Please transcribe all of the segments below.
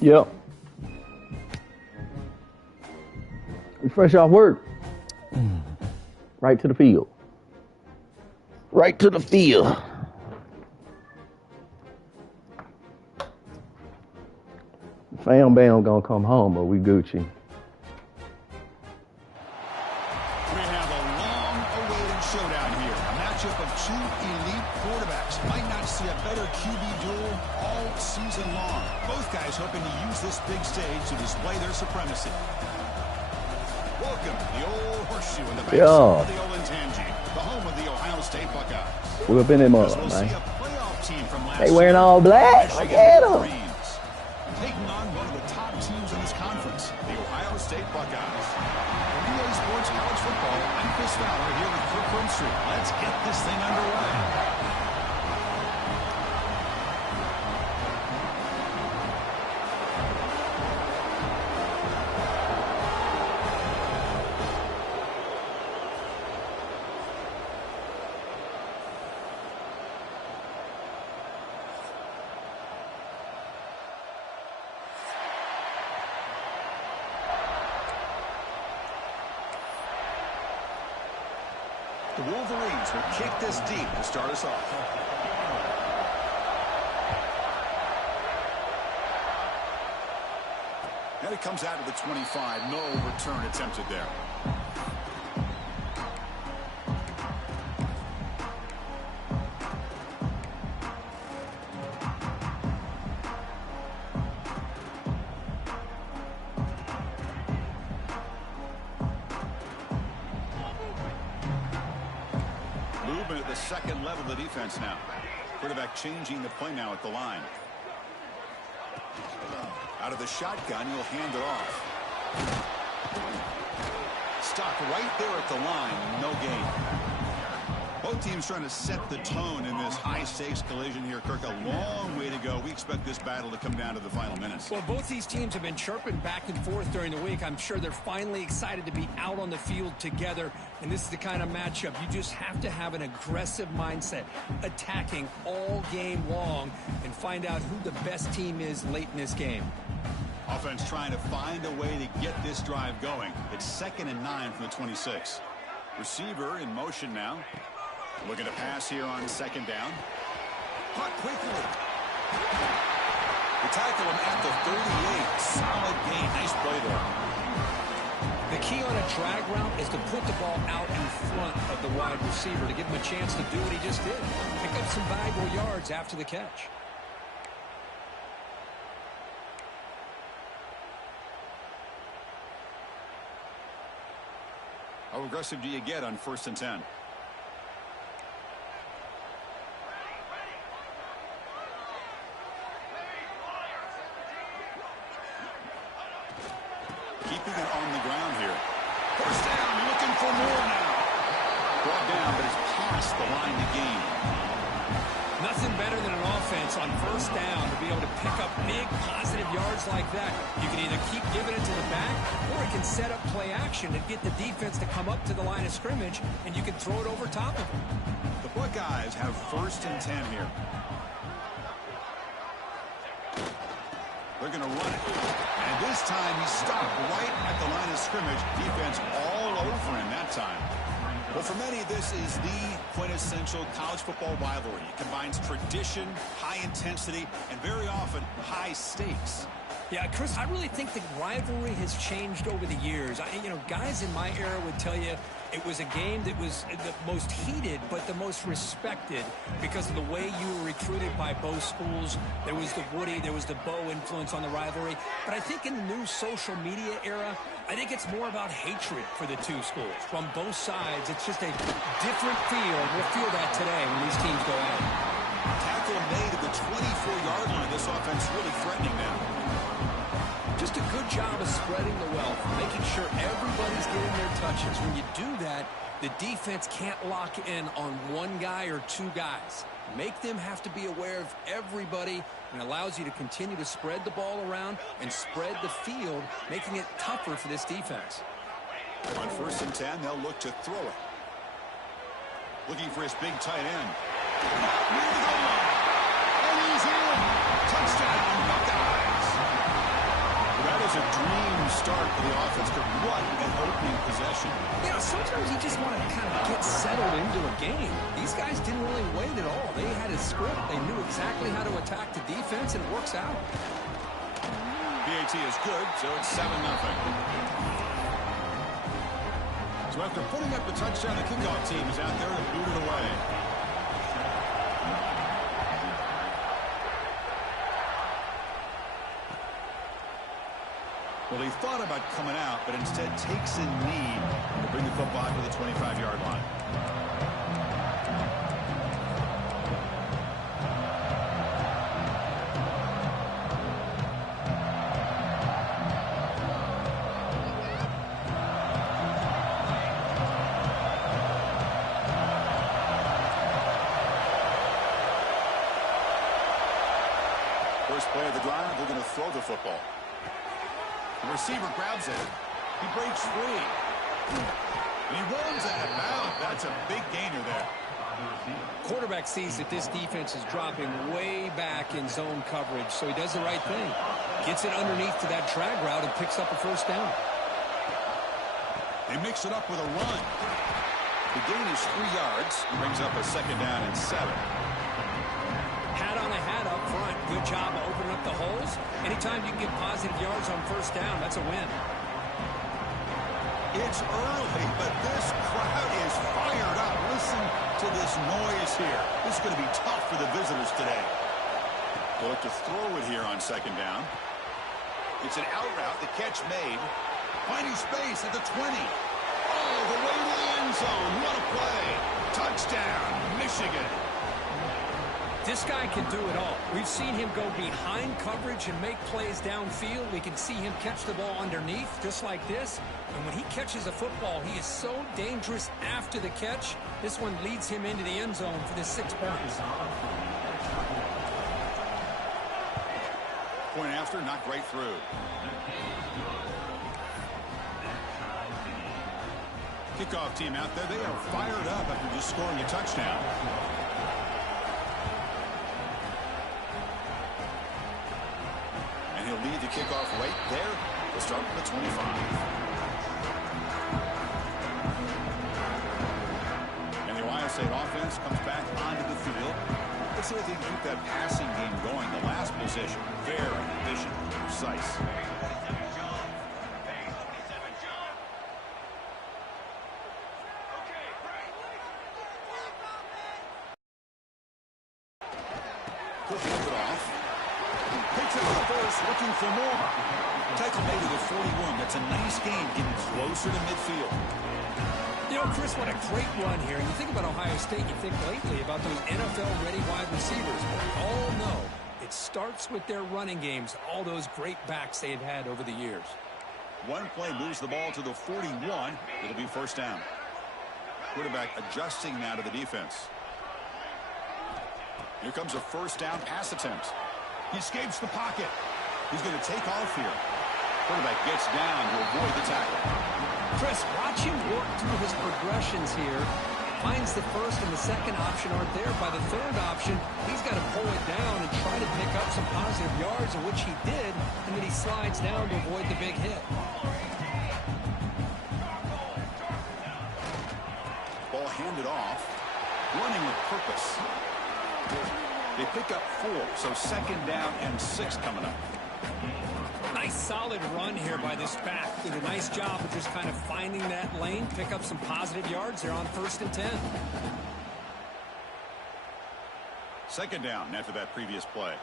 Yep. We fresh off work. Right to the field. Right to the field. Fam Bam gonna come home, but we Gucci. We have a long-awaited showdown here. A matchup of two elite quarterbacks. Might not see a better QB duel all season long. Both guys hoping to use this big stage to display their supremacy. Welcome, the old horseshoe in the back of the old Intangi, the home of the Ohio State Buckeyes. We've been in We'll man. see a playoff team from last They wearing all black. Look at them. Taking on one of the top teams in this conference, the Ohio State Buckeyes. For EA Sports College Football, I'm Chris Fowler here with Kirk Brimstreet. Let's get this thing underway. The Wolverines will kick this deep to start us off. And it comes out of the 25. No return attempted there. Movement at the second level of the defense now. Quarterback changing the play now at the line. Out of the shotgun, he'll hand it off. Stopped right there at the line. No gain. Both teams trying to set the tone in this high-stakes collision here. Kirk, a long way to go. We expect this battle to come down to the final minutes. Well, both these teams have been chirping back and forth during the week. I'm sure they're finally excited to be out on the field together. And this is the kind of matchup you just have to have an aggressive mindset, attacking all game long, and find out who the best team is late in this game. Offense trying to find a way to get this drive going. It's 2nd and 9 from the 26. Receiver in motion now. Looking to pass here on 2nd down. Caught quickly. We tackle him at the 38. Solid gain. Nice play there. The key on a drag route is to put the ball out in front of the wide receiver to give him a chance to do what he just did. Pick up some valuable yards after the catch. How aggressive do you get on 1st and 10? Keeping it on the ground here. 1st down, looking for more now. Brought down, but it's past the line to gain. Nothing better than an offense on 1st down to be able to pick up big positive yards like that. You can either keep giving it to the back, or it can set up play action and get the defense to come up to the line of scrimmage, and you can throw it over top of them. The Buckeyes have 1st and 10 here. They're going to run it. And this time he stopped right at the line of scrimmage. Defense all over him that time. Well, for many, this is the quintessential college football rivalry. It combines tradition, high intensity, and very often high stakes. Yeah, Chris, I really think the rivalry has changed over the years. Guys in my era would tell you it was a game that was the most heated but the most respected because of the way you were recruited by both schools. There was the Woody, there was the Bo influence on the rivalry. But I think in the new social media era, I think it's more about hatred for the two schools. From both sides, it's just a different feel. We'll feel that today when these teams go at it. Tackle made at the 24-yard line. This offense really threatening now. Just a good job of spreading the wealth, making sure everybody's getting their touches. When you do that, the defense can't lock in on one guy or two guys. Make them have to be aware of everybody, and allows you to continue to spread the ball around and spread the field, making it tougher for this defense. On 1st and 10, they'll look to throw it. Looking for his big tight end. Near the goal line. And he's in. Touchdown, Buckeyes. start for the offense, but what an opening possession. You know, sometimes you just want to kind of get settled into a game. These guys didn't really wait at all. They had a script. They knew exactly how to attack the defense, and it works out. PAT is good, so it's 7-0. So after putting up the touchdown, the kickoff team is out there to boot it away. Well, he thought about coming out, but instead takes a knee to bring the football to the 25-yard line. First play of the drive, they're going to throw the football. The receiver grabs it. He breaks free. And he runs out of bounds. That's a big gainer there. Quarterback sees that this defense is dropping way back in zone coverage, so he does the right thing. Gets it underneath to that drag route and picks up a first down. They mix it up with a run. The gain is 3 yards. Brings up a 2nd down and 7. Hat on a hat up front. Good job of opening up the holes. Anytime you can get positive yards on first down, that's a win. It's early, but this crowd is fired up. Listen to this noise here. This is going to be tough for the visitors today. They'll look to throw it here on 2nd down. It's an out route. The catch made. Finding space at the 20. Oh, the way to the end zone. What a play. Touchdown, Michigan. This guy can do it all. We've seen him go behind coverage and make plays downfield. We can see him catch the ball underneath, just like this. And when he catches a football, he is so dangerous after the catch. This one leads him into the end zone for the 6 points. Point after, knocked right through. Kickoff team out there, they are fired up after just scoring a touchdown. He'll lead the kickoff right there. We'll start with the 25. And the Ohio State offense comes back onto the field. Let's see if they can keep that passing game going. The last possession, very efficient, precise. Could hand it off. Picks up the first, looking for more. Tackle made to the 41. That's a nice gain, getting closer to midfield. You know, Chris, what a great run here. You think about Ohio State, you think lately about those NFL-ready wide receivers. But we all know it starts with their running games, all those great backs they've had over the years. One play moves the ball to the 41. It'll be first down. Quarterback adjusting now to the defense. Here comes a first down pass attempt. He escapes the pocket. He's going to take off here. Quarterback gets down to avoid the tackle. Chris, watch him work through his progressions here. Finds the first and the second option aren't there. By the third option, he's got to pull it down and try to pick up some positive yards, of which he did, and then he slides down to avoid the big hit. Ball handed off. Running with purpose. They pick up 4, so 2nd down and 6 coming up. Nice solid run here by this back. Did a nice job of just kind of finding that lane, pick up some positive yards. They're on 1st and 10. 2nd down after that previous play.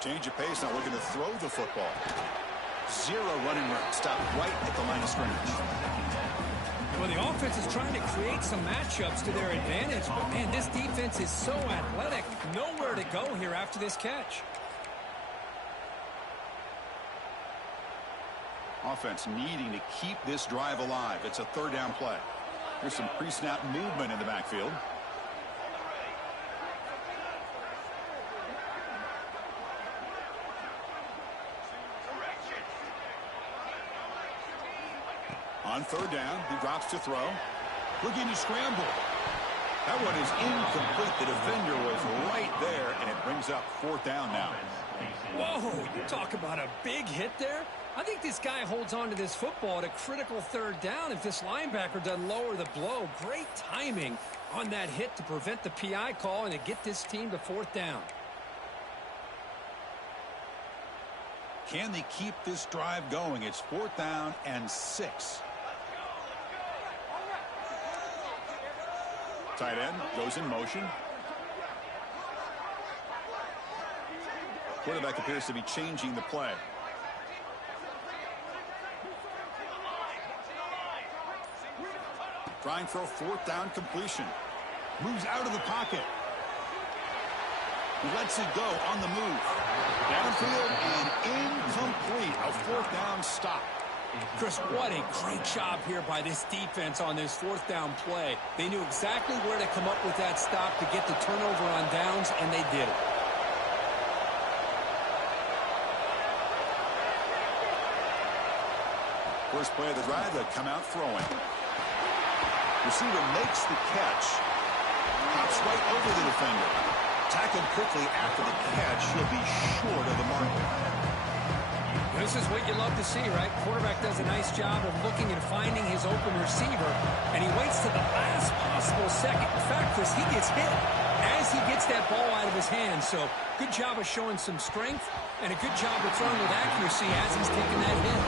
Change of pace, now looking to throw the football. 0 running route, stop right at the line of scrimmage. Well, the offense is trying to create some matchups to their advantage, but, man, this defense is so athletic. Nowhere to go here after this catch. Offense needing to keep this drive alive. It's a 3rd down play. Here's some pre-snap movement in the backfield. On 3rd down, he drops to throw. Looking to scramble. That one is incomplete. The defender was right there, and it brings up 4th down now. Whoa, you talk about a big hit there. I think this guy holds on to this football at a critical 3rd down if this linebacker doesn't lower the blow. Great timing on that hit to prevent the PI call and to get this team to 4th down. Can they keep this drive going? It's 4th down and 6. Tight end goes in motion. Quarterback appears to be changing the play. Trying for a 4th down completion. Moves out of the pocket. Lets it go on the move. Downfield and incomplete. A 4th down stop. Chris, what a great job here by this defense on this 4th down play. They knew exactly where to come up with that stop to get the turnover on downs, and they did it. First play of the drive, they come out throwing. Receiver makes the catch. Pops right over the defender. Tackled quickly after the catch. He'll be short of the mark. This is what you love to see, right? Quarterback does a nice job of looking and finding his open receiver, and he waits to the last possible second. In fact, Chris, he gets hit as he gets that ball out of his hands. So good job of showing some strength and a good job of throwing with accuracy as he's taking that hit.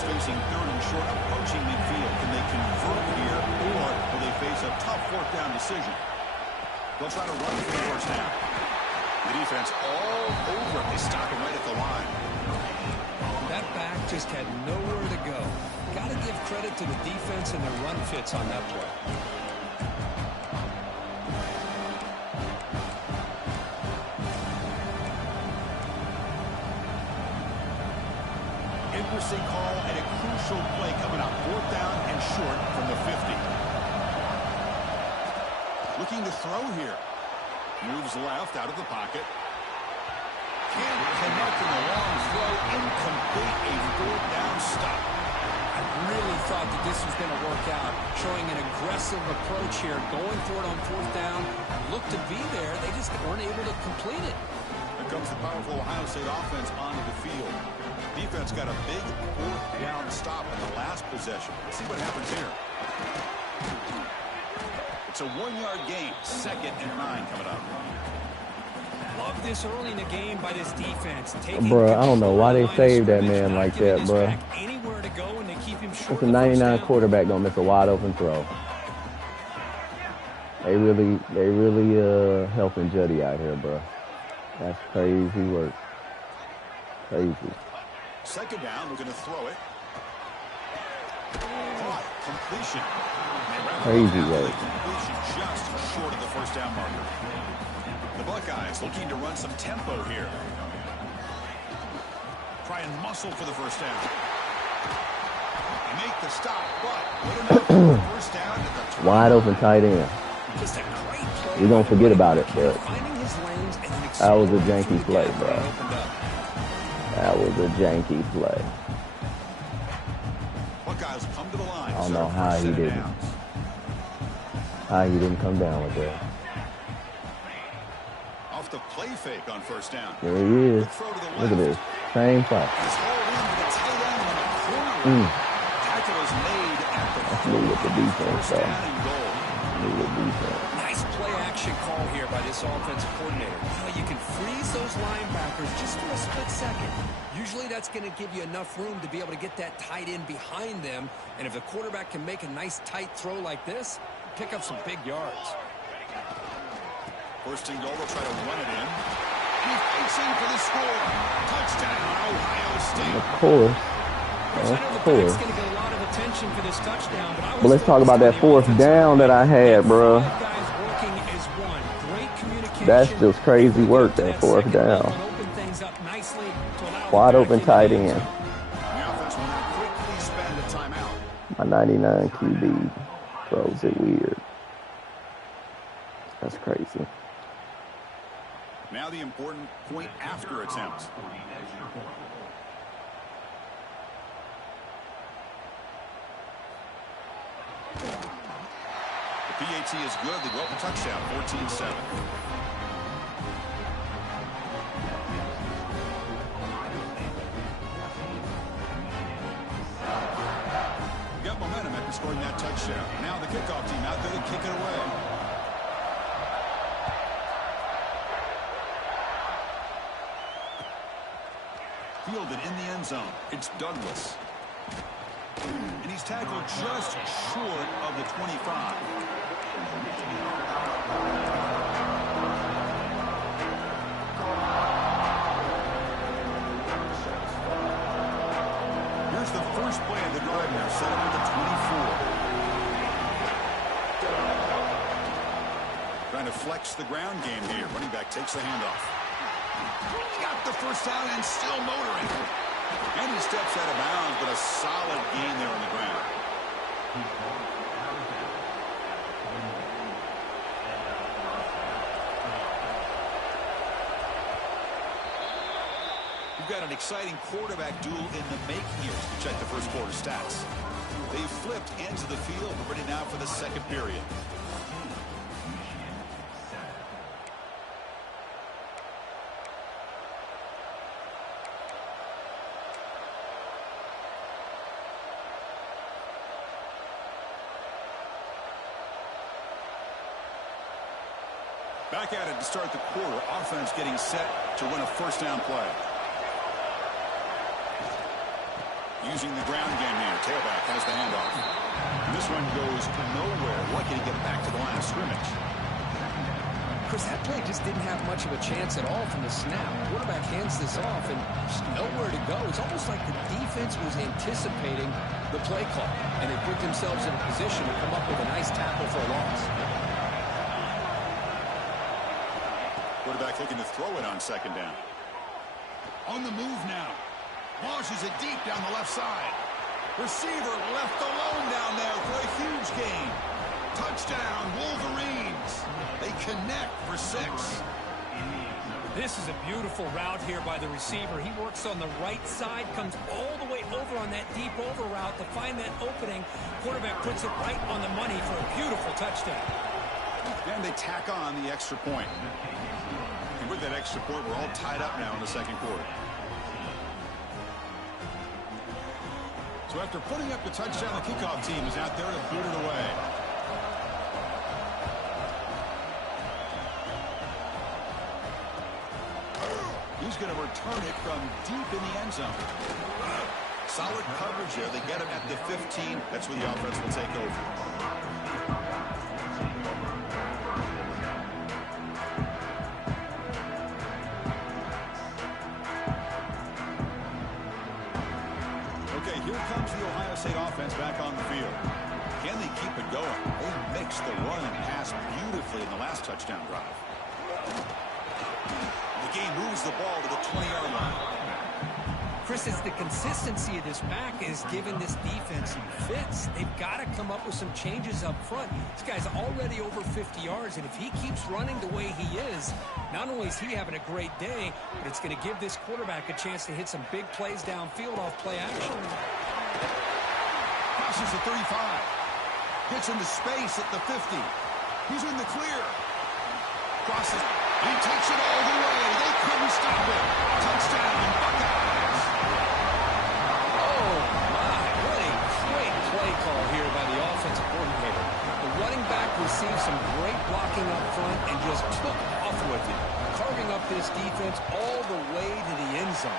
Facing 3rd and short, approaching midfield. Can they convert here, or will they face a tough 4th down decision? They'll try to run for the 1st down. The defense all over it. They stop him right at the line. That back just had nowhere to go. Got to give credit to the defense and their run fits on that play. Interesting call and a crucial play coming up. 4th down and short from the 50. Looking to throw here. Moves left out of the pocket. Can't connect in the long throw. Incomplete. A 4th down stop. I really thought that this was going to work out. Showing an aggressive approach here. Going for it on 4th down. Looked to be there. They just weren't able to complete it. Here comes the powerful Ohio State offense onto the field. Defense got a big 4th down stop in the last possession. Let's see what happens here. It's a 1-yard gain. 2nd and 9 coming up. Love this early in the game by this defense. Bro, I don't know why they saved that man like that, bro. Anywhere to go and they keep him short. It's a 99 quarterback gonna miss a wide open throw. They really helping Juddy out here, bro. That's crazy work. Crazy. 2nd down, we're going to throw it. Completion. Crazy work. Completion just short of the 1st down marker. The Buckeyes looking to run some tempo here. Try and muscle for the 1st down. They make the stop, but good enough. 1st down at the Wide open tight end. Just a great play. We're going to forget about it, but Finding his lanes and then that was a janky play, bro. opened up. That was a janky play. Buckeyes come to the line. I don't know how he didn't. How he didn't come down with that. Off the play fake on 1st down. There he is. Look at this. Same play. He's hauled into the tight end on the corner. Tackle is made at the That's me with the defense, 1st though. down and goal. Me with defense. Nice play action call here by this offensive coordinator. You can freeze those linebackers just for a split second. Usually that's going to give you enough room to be able to get that tight end behind them. And if the quarterback can make a nice tight throw like this, pick up some big yards. 1st and goal, they'll try to run it in. He fights in for the score. Touchdown, Ohio State. Of course. Of course. Going to get a lot of attention for this touchdown, but let's talk about that 4th down that I had, bro. That's just crazy work, that 4th down. Wide open tight end. My 99 QB throws it weird. That's crazy. Now the important point after attempt. The PAT is good. They go up a touchdown, 14-7. Got momentum after scoring that touchdown. Now the kickoff team out there to kick it away. Fielded in the end zone. It's Douglas. And he's tackled just short of the 25. Here's the first play of the drive now, set up at the 24. Trying to flex the ground game here. Running back takes the handoff. Got the first down and still motoring. And he steps out of bounds, but a solid gain there on the ground. We've got an exciting quarterback duel in the making here as we check the first quarter stats. They flipped ends of the field, ready now for the second period. Back at it to start the quarter. Offense getting set to win a first down play. Using the ground game here. Tailback has the handoff. And this one goes nowhere. Lucky to get back to the line of scrimmage. Chris, that play just didn't have much of a chance at all from the snap. Quarterback hands this off and just nowhere to go. It's almost like the defense was anticipating the play call, and they put themselves in a position to come up with a nice tackle for a loss. Quarterback looking to throw it on second down. On the move now. Launches it deep down the left side. Receiver left alone down there for a huge gain. Touchdown, Wolverines. They connect for 6. This is a beautiful route here by the receiver. He works on the right side, comes all the way over on that deep over route to find that opening. Quarterback puts it right on the money for a beautiful touchdown. And they tack on the extra point. And with that extra point, we're all tied up now in the second quarter. So after putting up the touchdown, the kickoff team is out there to boot it away. He's going to return it from deep in the end zone. Solid coverage there. They get him at the 15. That's where the offense will take over. Okay, here comes the Ohio State offense back on the field. Can they keep it going? They mixed the run and pass beautifully in the last touchdown drive. The game moves the ball to the 20-yard line. Chris, it's the consistency of this back is giving this defense some fits. They've got to come up with some changes up front. This guy's already over 50 yards, and if he keeps running the way he is, not only is he having a great day, but it's going to give this quarterback a chance to hit some big plays downfield off play action. Crosses the 35. Gets into space at the 50. He's in the clear. Crosses. He takes it all the way. They couldn't stop it. Touchdown, Buckeyes. Oh, my. What a great play call here by the offensive coordinator. The running back received some great blocking up front and just took off with it, carving up this defense all the way to the end zone.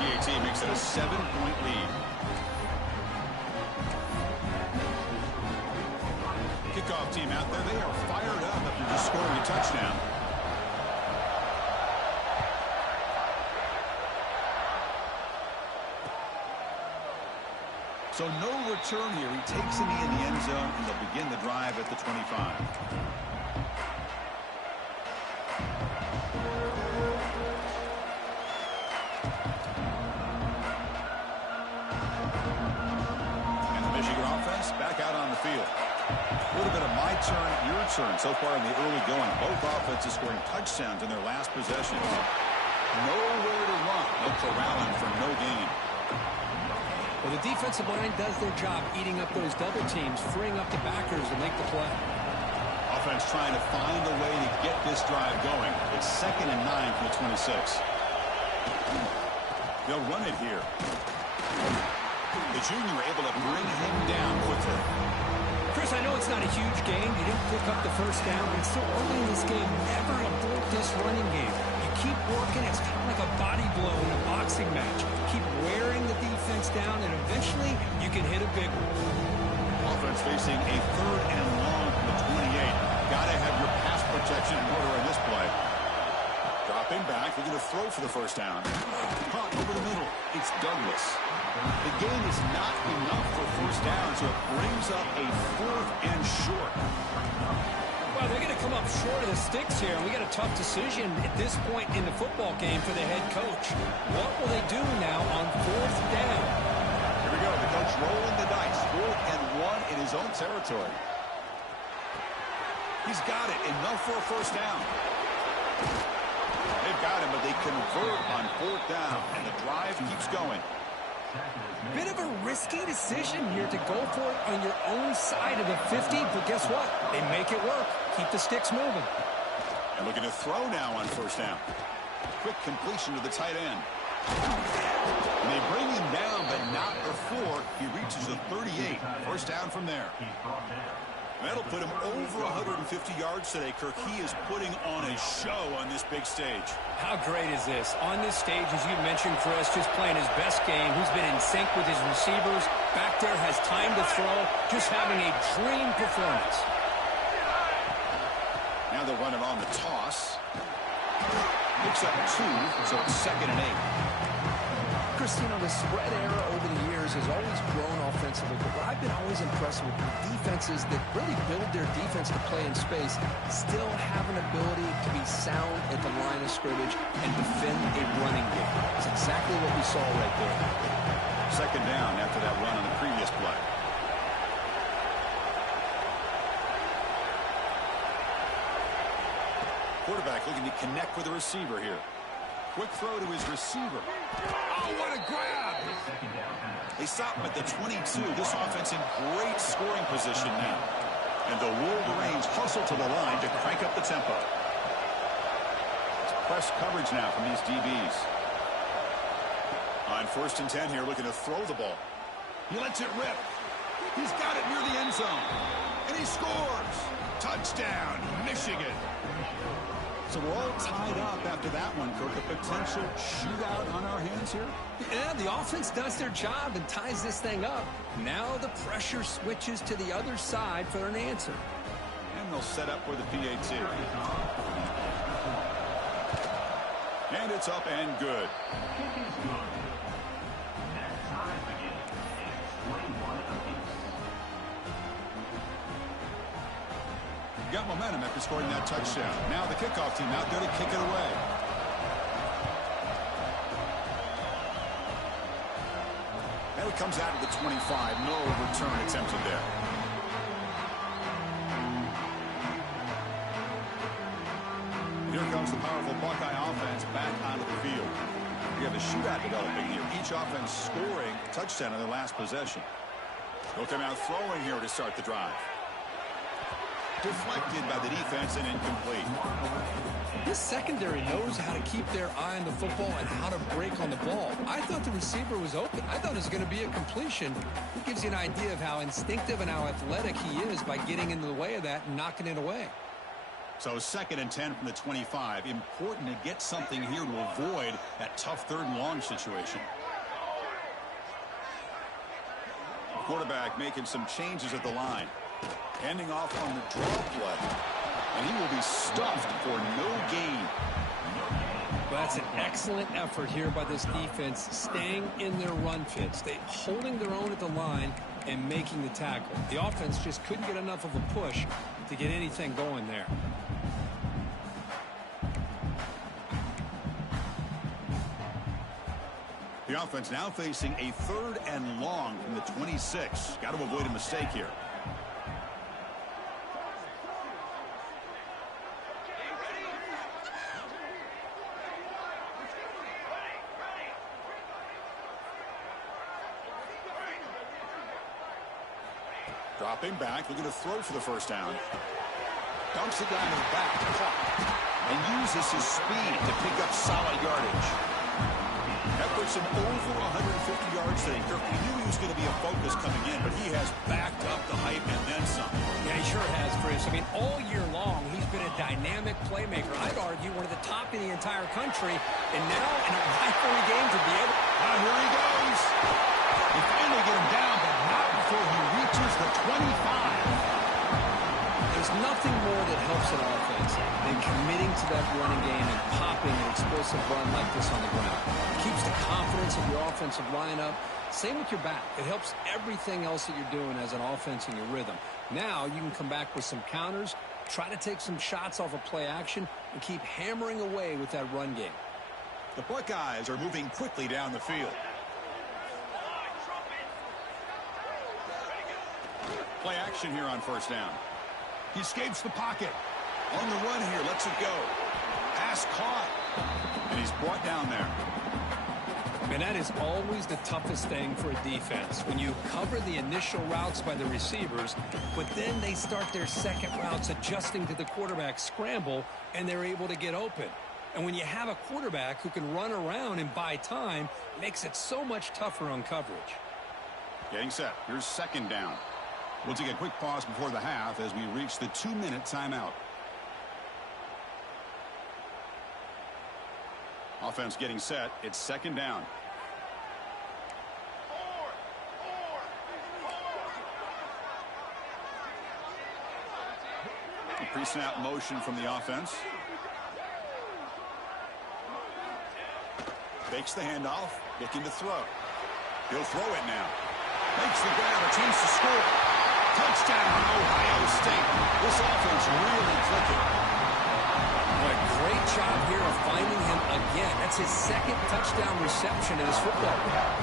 PAT makes it a 7-point lead. Kickoff team out there. They are fired up after just scoring a touchdown. So no return here. He takes a knee in the end zone, and they'll begin the drive at the 25. And the Michigan offense back out on the field. A little bit of my turn, your concerned so far in the early going. Both offenses scoring touchdowns in their last possessions. Nowhere to run. No corralling for no gain. Well, the defensive line does their job eating up those double teams, freeing up the backers to make the play. Offense trying to find a way to get this drive going. It's 2nd and 9 from the 26. They'll run it here. The junior able to bring him down quickly. Chris, I know it's not a huge game. You didn't pick up the first down, but it's so early in this game. Never abort this running game. You keep working. It's kind of like a body blow in a boxing match. Keep wearing the defense down, and eventually you can hit a big one. Offense facing a 3rd and long from the 28. Got to have your pass protection in order in this play. Dropping back, they're going to throw for the first down. Caught over the middle. It's Douglas. The game is not enough for first down, so it brings up a 4th and short. Well, they're going to come up short of the sticks here, and we got a tough decision at this point in the football game for the head coach. What will they do now on 4th down? Here we go. The coach rolling the dice. 4th and 1 in his own territory. He's got it. Enough for a first down. They've got him, but they convert on 4th down, and the drive keeps going. Bit of a risky decision here to go for it on your own side of the 50, but guess what? They make it work. Keep the sticks moving. And looking to throw now on first down. Quick completion to the tight end. And they bring him down, but not before he reaches the 38. First down from there. That'll put him over 150 yards today, Kirk. He is putting on a show on this big stage. How great is this? On this stage, as you mentioned, Chris, just playing his best game. He's been in sync with his receivers. Back there, has time to throw. Just having a dream performance. Now they'll run it on the toss. Picks up 2, so it's 2nd and 8. Christine, the spread era over the years has always grown offensively, but what I've been always impressed with defenses that really build their defense to play in space still have an ability to be sound at the line of scrimmage and defend a running game. That's exactly what we saw right there. 2nd down after that run on the previous play. Quarterback looking to connect with the receiver here. Quick throw to his receiver. Oh, what a grab! They stop him at the 22. This offense in great scoring position now. And the Wolverines hustle to the line to crank up the tempo. It's press coverage now from these DBs. On 1st and 10 here, looking to throw the ball. He lets it rip. He's got it near the end zone. And he scores! Touchdown, Michigan! So we're all tied up after that one, Kirk. A potential shootout on our hands here? Yeah, the offense does their job and ties this thing up. Now the pressure switches to the other side for an answer. And they'll set up for the PAT. And it's up and good. Got momentum after scoring that touchdown. Now the kickoff team out there to kick it away. And it comes out of the 25. No return attempted there. Here comes the powerful Buckeye offense back onto the field. We have a shootout developing here. Each offense scoring a touchdown on their last possession. They'll come out throwing here to start the drive. Deflected by the defense and incomplete. This secondary knows how to keep their eye on the football and how to break on the ball. I thought the receiver was open. I thought it was going to be a completion. It gives you an idea of how instinctive and how athletic he is by getting into the way of that and knocking it away. So 2nd and 10 from the 25. Important to get something here to avoid that tough 3rd and long situation. Quarterback making some changes at the line. Handing off on the draw play. And he will be stuffed for no gain. Well, that's an excellent effort here by this defense, staying in their run fits. They holding their own at the line and making the tackle. The offense just couldn't get enough of a push to get anything going there. The offense now facing a 3rd and long from the 26. Got to avoid a mistake here. Dropping back, looking to throw for the first down. Dumps it down to the back, caught, and uses his speed to pick up solid yardage. That puts him over 150 yards today. Kirk, we knew he was going to be a focus coming in, but he has backed up the hype and then some. Yeah, he sure has, Chris. I mean, all year long, he's been a dynamic playmaker. I'd argue one of the top in the entire country. And now, in a rivalry game, to be able... Here he goes. They finally get him down, but not before he reaches the 25. There's nothing more that helps an offense than committing to that running game and popping an explosive run like this on the ground. It keeps the confidence of your offensive lineup. Same with your back. It helps everything else that you're doing as an offense in your rhythm. Now you can come back with some counters, try to take some shots off of play action, and keep hammering away with that run game. The Buckeyes are moving quickly down the field. Play action here on first down. He escapes the pocket. On the run here, lets it go. Pass caught. And he's brought down there. And that is always the toughest thing for a defense. When you cover the initial routes by the receivers, but then they start their second routes adjusting to the quarterback scramble, and they're able to get open. And when you have a quarterback who can run around and buy time, it makes it so much tougher on coverage. Getting set. Here's second down. We'll take a quick pause before the half as we reach the 2-minute timeout. Offense getting set. It's second down. Pre-snap motion from the offense. Fakes the handoff. Looking to throw. He'll throw it now. Makes the grab. A chance to score. Touchdown, Ohio State. This offense really clicking. What a great job here of finding him again. That's his second touchdown reception in his football game.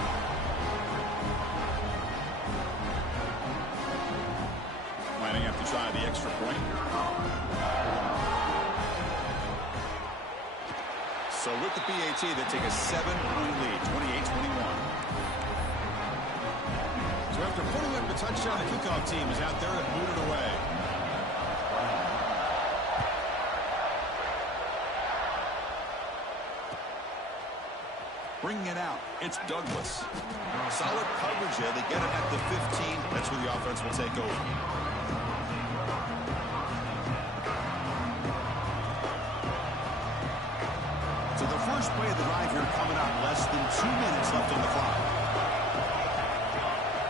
Lining up to try the extra point. So with the PAT, they take a 7-point lead, 28-21. So after putting up the touchdown, the kickoff team is out there and moving away. Bringing it out, it's Douglas. Solid coverage there. They get it at the 15. That's where the offense will take over. So the first play of the drive here coming up. Less than 2 minutes left on the clock.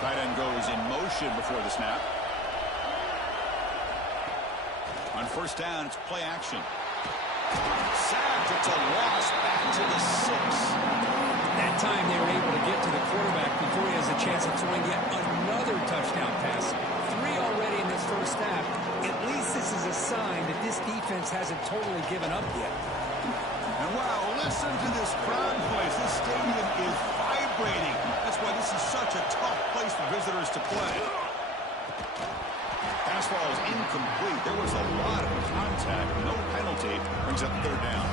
Tight end goes in motion before the snap. On first down, it's play action. Sacked. It's a loss back to the 6. That time they were able to get to the quarterback before he has a chance of throwing yet another touchdown pass. 3 already in this first half. At least this is a sign that this defense hasn't totally given up yet. And wow, listen to this crowd noise. This stadium is vibrating. That's why this is such a tough place for visitors to play. Pass ball is incomplete. There was a lot of contact. No penalty. Brings up third down.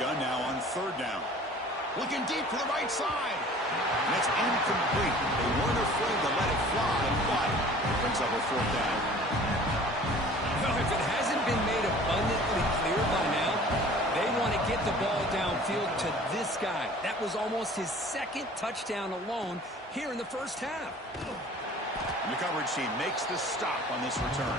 Gun now on third down. Looking deep to the right side. And it's incomplete. They weren't afraid to let it fly, but it brings up a fourth down. Well, if it hasn't been made abundantly clear by now, they want to get the ball downfield to this guy. That was almost his second touchdown alone here in the first half. And the coverage team makes the stop on this return.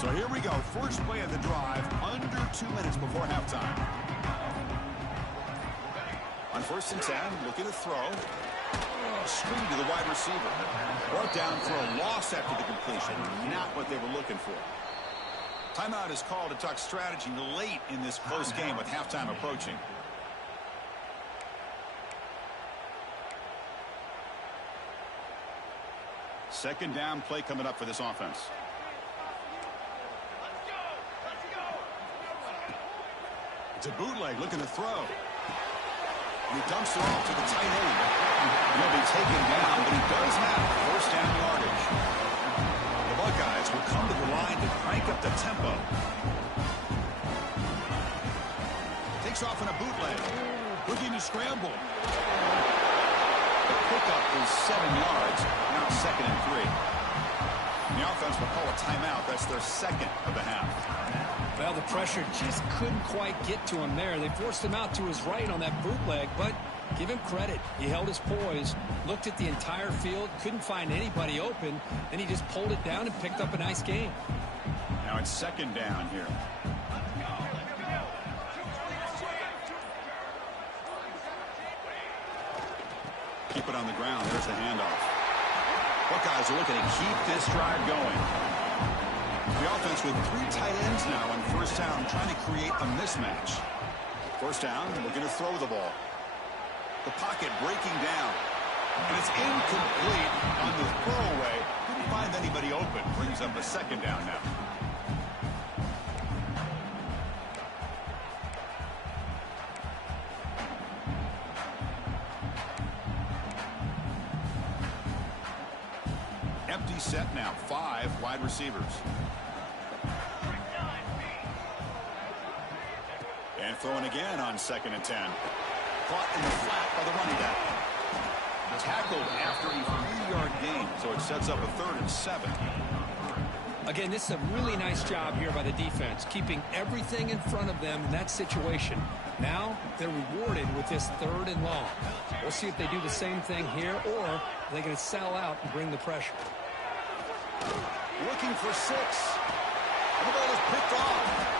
So here we go. First play of the drive, under 2 minutes before halftime. On first and 10, looking to throw. Screen to the wide receiver. Brought down for a loss after the completion. Not what they were looking for. Timeout is called to talk strategy late in this close game with halftime approaching. second down play coming up for this offense. It's a bootleg looking to throw. And he dumps it off to the tight end. He'll be taken down, but he does have first down yardage. The Buckeyes will come to the line to crank up the tempo. Takes off in a bootleg. Looking to scramble. The pickup is 7 yards. Now 2nd and 3. The offense will call a timeout. That's their second of the half. Well, the pressure just couldn't quite get to him there. They forced him out to his right on that bootleg, but give him credit. He held his poise, looked at the entire field, couldn't find anybody open, then he just pulled it down and picked up a nice gain. Now it's second down here. Keep it on the ground. There's the handoff. Buckeyes are looking to keep this drive going. The offense with 3 tight ends now on first down, trying to create a mismatch. First down, we're going to throw the ball. The pocket breaking down. And it's incomplete on the throwaway. Couldn't find anybody open. Brings up a second down now. Empty set now. 5 wide receivers. And throwing again on 2nd and 10. Caught in the flat by the running back. Tackled after a 3-yard gain, so it sets up a 3rd and 7. Again, this is a really nice job here by the defense, keeping everything in front of them in that situation. Now they're rewarded with this 3rd and long. We'll see if they do the same thing here, or are they going to sell out and bring the pressure. Looking for 6. And the ball is picked off.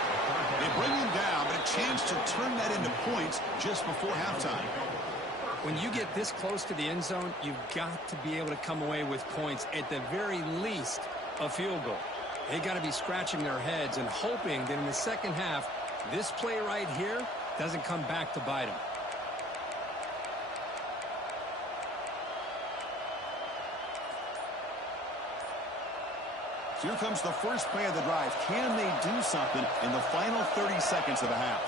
They bring him down, but a chance to turn that into points just before halftime. When you get this close to the end zone, you've got to be able to come away with points, at the very least a field goal. They got to be scratching their heads and hoping that in the second half, this play right here doesn't come back to bite them. Here comes the first play of the drive. Can they do something in the final 30 seconds of the half?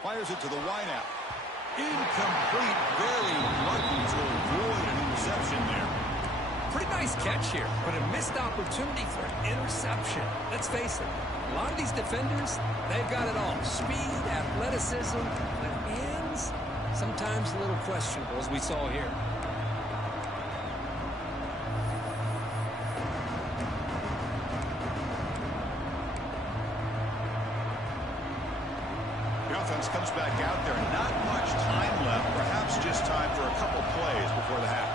Fires it to the wideout. Incomplete, barely lucky to avoid an interception there. Pretty nice catch here, but a missed opportunity for an interception. Let's face it, a lot of these defenders, they've got it all. Speed, athleticism, but hands, sometimes a little questionable, as we saw here. Comes back out there. Not much time left. Perhaps just time for a couple plays before the half.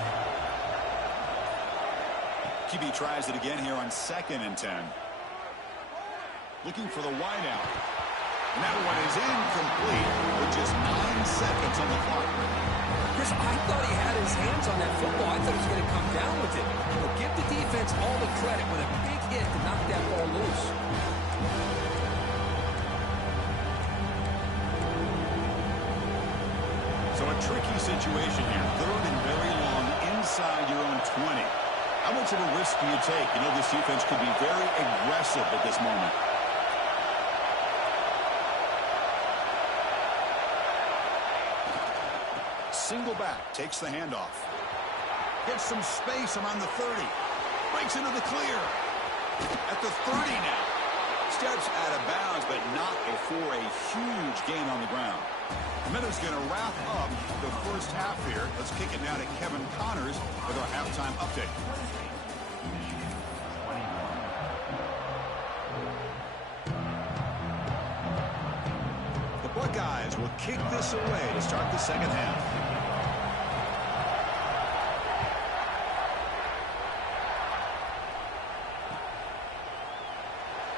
QB tries it again here on 2nd and 10. Looking for the wideout. And that one is incomplete with just 9 seconds on the clock. Chris, I thought he had his hands on that football. I thought he was going to come down with it. But give the defense all the credit with a big hit to knock that ball loose. So a tricky situation here. 3rd and very long inside your own 20. How much of a risk do you take? You know, this defense could be very aggressive at this moment. Single back, takes the handoff. Gets some space around the 30. Breaks into the clear. At the 30 now. Steps out of bounds, but not before a huge gain on the ground. Minutes going to wrap up the first half here. Let's kick it now to Kevin Connors with our halftime update. The Buckeyes will kick this away to start the second half.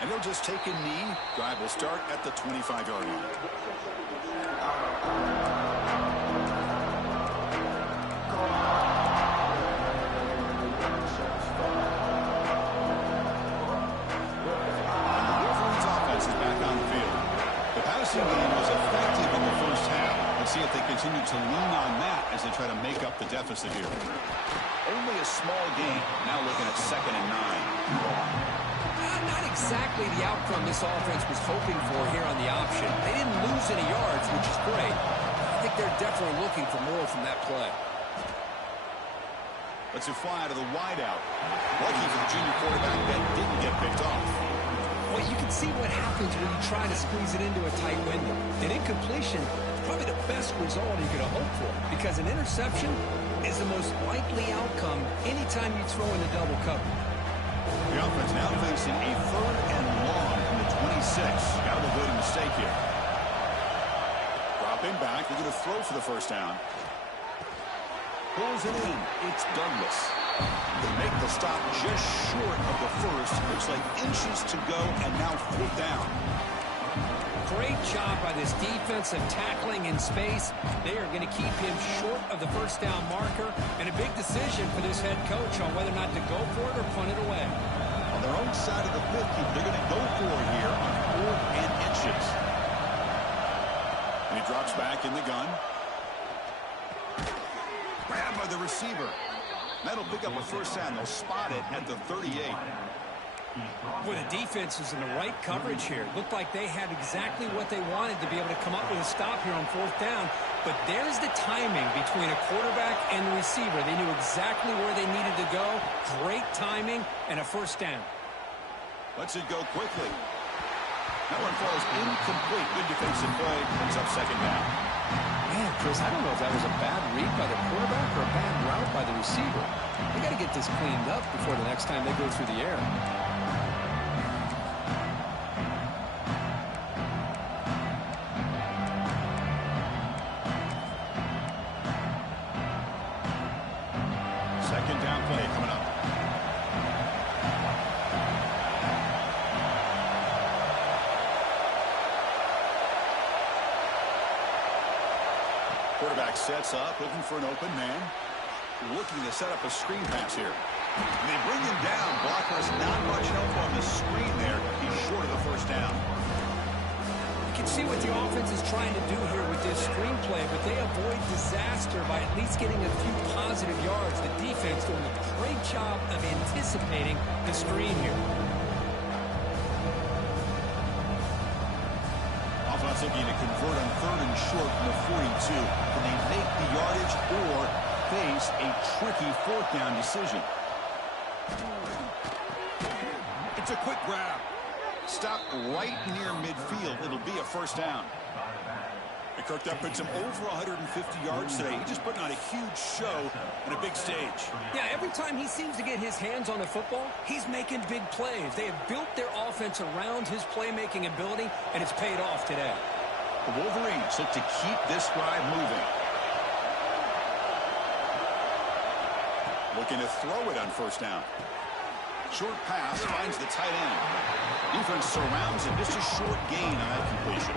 And they'll just take a knee. Drive will start at the 25-yard line. Passing game was effective in the first half. Let's see if they can continue to lean on that as they try to make up the deficit here. Only a small gain. Now looking at 2nd and 9. Not exactly the outcome this offense was hoping for here on the option. They didn't lose any yards, which is great. I think they're definitely looking for more from that play. Let's fly out of the wideout. Lucky for the junior quarterback that didn't get picked off. Well, you can see what happens when you try to squeeze it into a tight window. An incompletion is probably the best result you could hope for, because an interception is the most likely outcome anytime you throw in a double cover. The offense now facing a 3rd and long from the 26. Got to avoid a mistake here. Dropping back, they're going to throw for the first down. Pulls it in. It's Douglas. They make the stop just short of the first. Looks like inches to go, and now 4th down. Great job by this defensive tackling in space. They are going to keep him short of the first down marker, and a big decision for this head coach on whether or not to go for it or punt it away. On their own side of the 50, they're going to go for it here on 4th and inches. And he drops back in the gun. Grabbed by the receiver. That'll pick up a first down. They'll spot it at the 38. Well, the defense is in the right coverage here. Looked like they had exactly what they wanted to be able to come up with a stop here on 4th down. But there's the timing between a quarterback and the receiver. They knew exactly where they needed to go. Great timing and a first down. Lets it go quickly. That one falls incomplete. Good defensive play. Brings up 2nd down. Man, Chris, I don't know if that was a bad read by the quarterback or a bad route by the receiver. They got to get this cleaned up before the next time they go through the air. Second down play coming up. Quarterback sets up, looking for an open man. Looking to set up a screen pass here. And they bring him down. Blocker's not much help on the screen there. He's short of the first down. You can see what the offense is trying to do here with this screenplay, but they avoid disaster by at least getting a few positive yards. The defense doing a great job of anticipating the screen here. Offense looking to convert on 3rd and short from the 42. Can they make the yardage or face a tricky 4th down decision? It's a quick grab. Stop right near midfield. It'll be a first down. And Kirk, that puts him over 150 yards today. He's just putting on a huge show on a big stage. Yeah, every time he seems to get his hands on the football, he's making big plays. They have built their offense around his playmaking ability, and it's paid off today. The Wolverines look to keep this drive moving. Looking to throw it on first down. Short pass finds the tight end. Defense surrounds him. Just a short gain on that completion.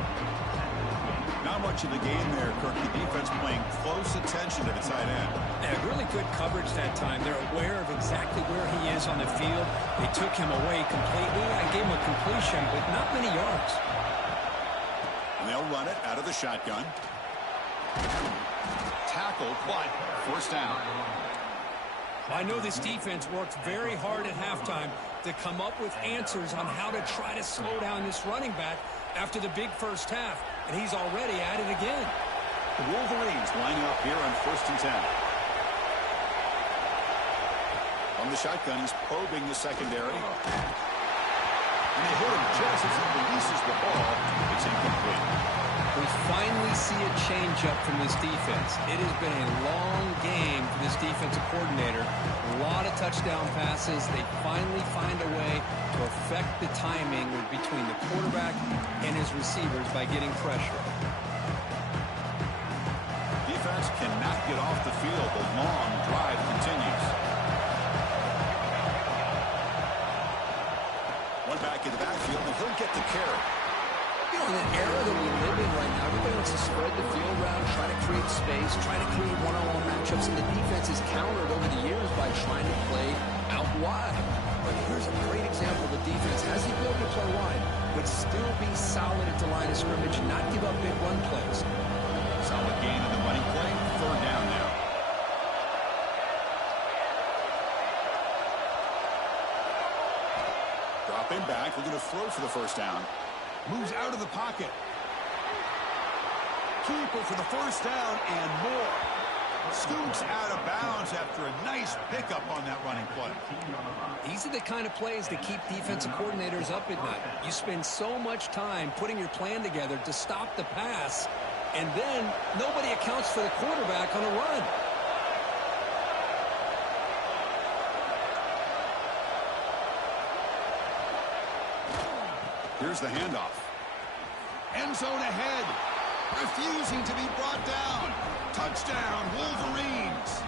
Not much of the game there, Kirk. The defense paying close attention to the tight end. Yeah, really good coverage that time. They're aware of exactly where he is on the field. They took him away completely. I gave him a completion, but not many yards. And they'll run it out of the shotgun. Tackle, but first down. I know this defense worked very hard at halftime to come up with answers on how to try to slow down this running back after the big first half, and he's already at it again. The Wolverines lining up here on 1st and 10. On the shotgun, he's probing the secondary. And they hit him just as he releases the ball. It's incomplete. We finally see a change-up from this defense. It has been a long game for this defensive coordinator. A lot of touchdown passes. They finally find a way to affect the timing between the quarterback and his receivers by getting pressure. Defense cannot get off the field. The long drive continues. One back in the backfield, and he'll get the carry. You know, in the era that we live in right now, everybody wants to spread the field around, try to create space, try to create one-on-one matchups, and the defense is countered over the years by trying to play out wide. But here's a great example. The defense has the ability to play wide, but still be solid at the line of scrimmage and not give up big run plays. Solid game gain on the running play. Third down now. Dropping back, looking to throw for the first down. Moves out of the pocket. Keeper for the first down and more. Scoots out of bounds after a nice pickup on that running play. These are the kind of plays that keep defensive coordinators up at night. You spend so much time putting your plan together to stop the pass, and then nobody accounts for the quarterback on a run. Here's the handoff. End zone ahead. Refusing to be brought down. Touchdown, Wolverines.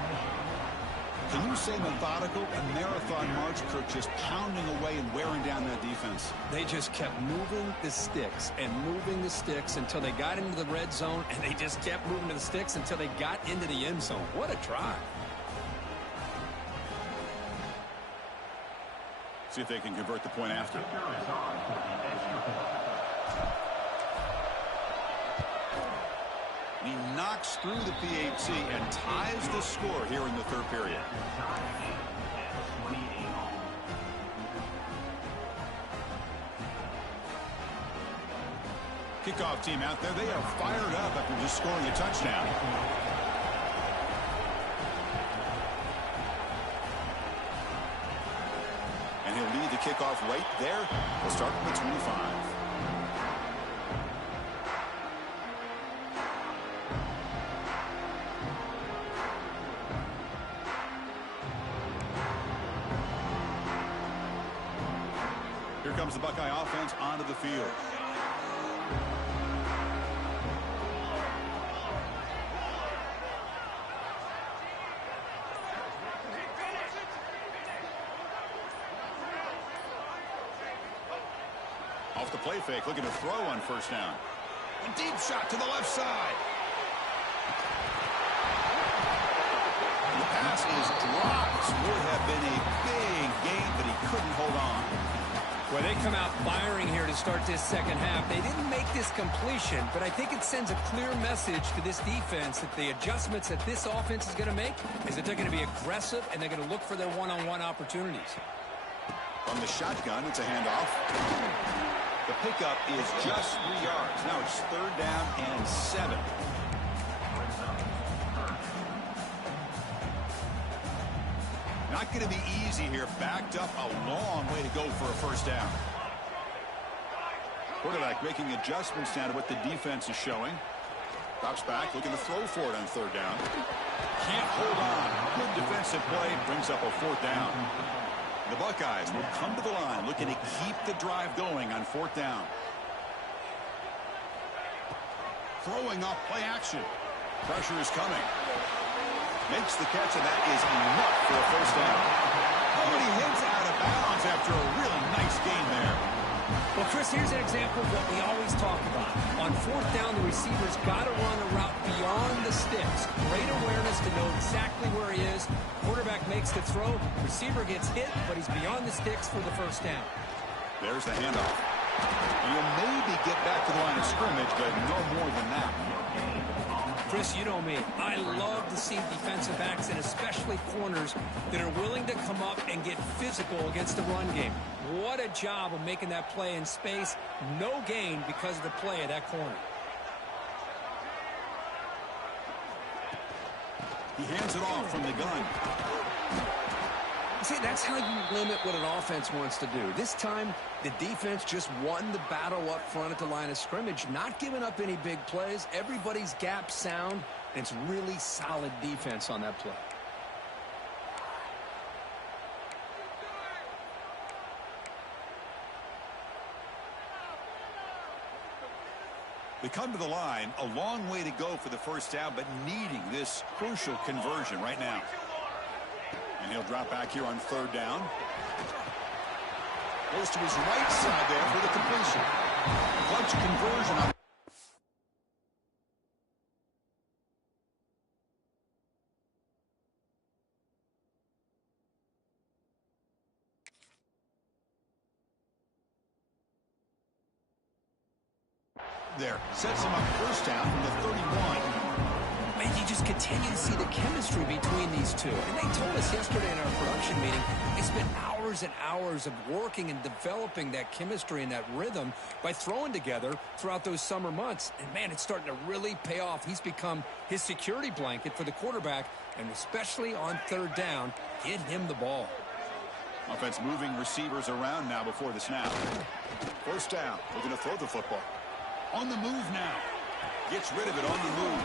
Can you say methodical? A marathon march, Kirk, just pounding away and wearing down that defense. They just kept moving the sticks and moving the sticks until they got into the red zone, and they just kept moving the sticks until they got into the end zone. What a drive. See if they can convert the point after. He knocks through the PAT and ties the score here in the third period. Kickoff team out there. They are fired up after just scoring a touchdown. And he'll lead the kickoff right there. We'll start from the 25. Here comes the Buckeye offense onto the field. Off the play fake, looking to throw on first down. A deep shot to the left side. The pass is dropped. Would have been a big gain, but he couldn't hold on. Well, they come out firing here to start this second half. They didn't make this completion, but I think it sends a clear message to this defense that the adjustments that this offense is going to make is that they're going to be aggressive and they're going to look for their one-on-one opportunities. From the shotgun, it's a handoff. The pickup is just 3 yards. Now it's third down and 7. Not going to be easy here. Backed up a long way to go for a first down. Quarterback making adjustments now to what the defense is showing. Drops back, looking to throw for it on third down. Can't hold on. Good defensive play. Brings up a fourth down. The Buckeyes will come to the line, looking to keep the drive going on fourth down. Throwing off play action. Pressure is coming. Makes the catch, and that is enough for a first down. Oh, and he hits out of bounds after a really nice gain there. Well, Chris, here's an example of what we always talk about. On fourth down, the receiver's got to run a route beyond the sticks. Great awareness to know exactly where he is. Quarterback makes the throw. Receiver gets hit, but he's beyond the sticks for the first down. There's the handoff. You'll maybe get back to the line of scrimmage, but no more than that. Chris, you know me. I love to see defensive backs and especially corners that are willing to come up and get physical against the run game. What a job of making that play in space. No gain because of the play of that corner. He hands it off from the gun. See, that's how you limit what an offense wants to do. This time, the defense just won the battle up front at the line of scrimmage, not giving up any big plays. Everybody's gap sound, and it's really solid defense on that play. They come to the line, a long way to go for the first down, but needing this crucial conversion right now. And he'll drop back here on third down. Goes to his right side there for the completion. Clutch conversion on. There, sets him up first down from the 31. man, you just continue to see the chemistry between these two. And they told us yesterday in our production meeting, they spent hours and hours of working and developing that chemistry and that rhythm by throwing together throughout those summer months. And, man, it's starting to really pay off. He's become his security blanket for the quarterback, and especially on third down, get him the ball. Offense moving receivers around now before the snap. First down. We're going to throw the football. On the move now. Gets rid of it on the move.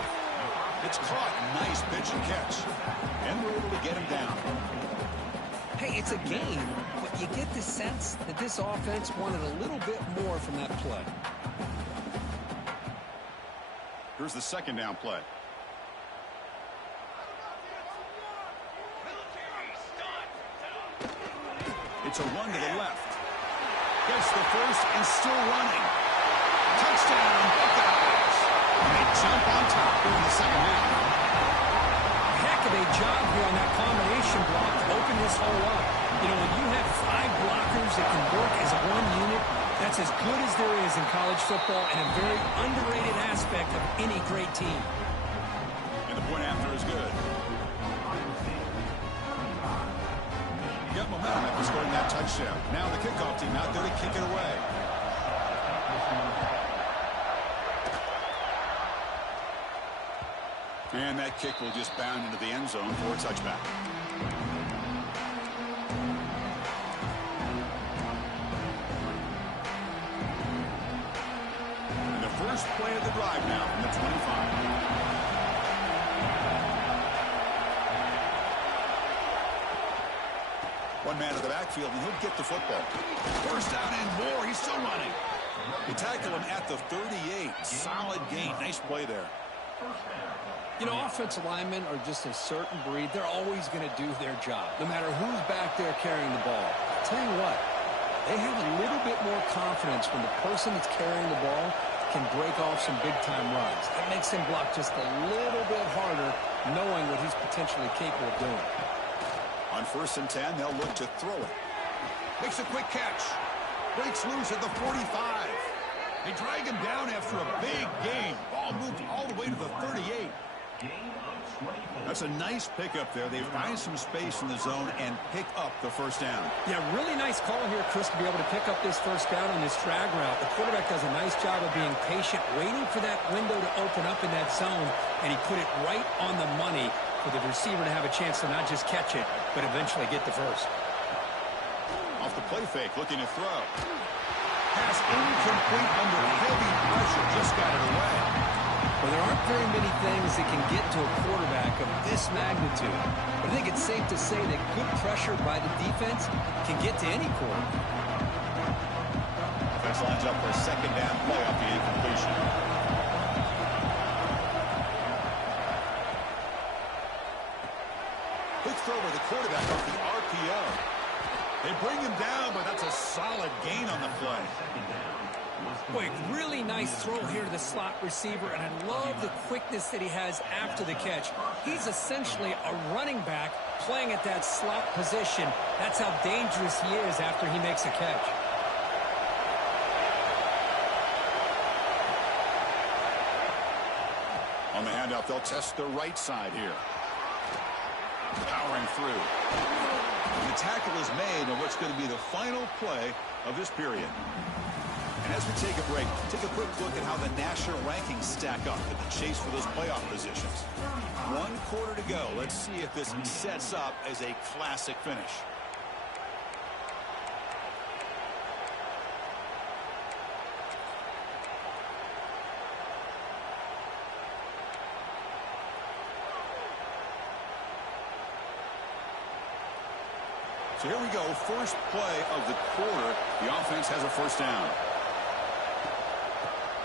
It's caught. Nice pitch and catch. And we're able to get him down. Hey, it's a game, but you get the sense that this offense wanted a little bit more from that play. Here's the second down play. It's a run to the left. Gets the first and still running. Touchdown, Buckeyes. And they jump on top here in the second half. Heck of a job here on that combination block to open this hole up. You know, when you have 5 blockers that can work as one unit, that's as good as there is in college football and a very underrated aspect of any great team. And the point after is good. Got momentum after scoring that touchdown. Now the kickoff team out there to kick it away. And that kick will just bound into the end zone for a touchback. And the first play of the drive now from the 25. One man in the backfield, and he'll get the football. First down and more. He's still running. They tackle him at the 38. Solid gain. Nice play there. You know, offensive linemen are just a certain breed. They're always going to do their job, no matter who's back there carrying the ball. I'll tell you what, they have a little bit more confidence when the person that's carrying the ball can break off some big-time runs. It makes him block just a little bit harder, knowing what he's potentially capable of doing. On 1st and 10, they'll look to throw it. Makes a quick catch. Breaks loose at the 45. They drag him down after a big gain. Ball moved all the way to the 38. That's a nice pickup there. They find some space in the zone and pick up the first down. Yeah, really nice call here, Chris, to be able to pick up this first down on this drag route. The quarterback does a nice job of being patient, waiting for that window to open up in that zone, and he put it right on the money for the receiver to have a chance to not just catch it, but eventually get the first. Off the play fake, looking to throw. Pass incomplete under heavy pressure, just got it away. Well, there aren't very many things that can get to a quarterback of this magnitude. But I think it's safe to say that good pressure by the defense can get to any quarterback. Offense lines up for a second down play off the incompletion. Quick throw by the quarterback off the RPO. They bring him down, but that's a solid gain on the play. Boy, really nice throw here to the slot receiver, and I love the quickness that he has after the catch. He's essentially a running back playing at that slot position. That's how dangerous he is after he makes a catch. On the handoff, they'll test the right side here. Powering through. The tackle is made on what's going to be the final play of this period. And as we take a break, take a quick look at how the national rankings stack up in the chase for those playoff positions. 1 quarter to go. Let's see if this sets up as a classic finish. So here we go. First play of the quarter. The offense has a first down.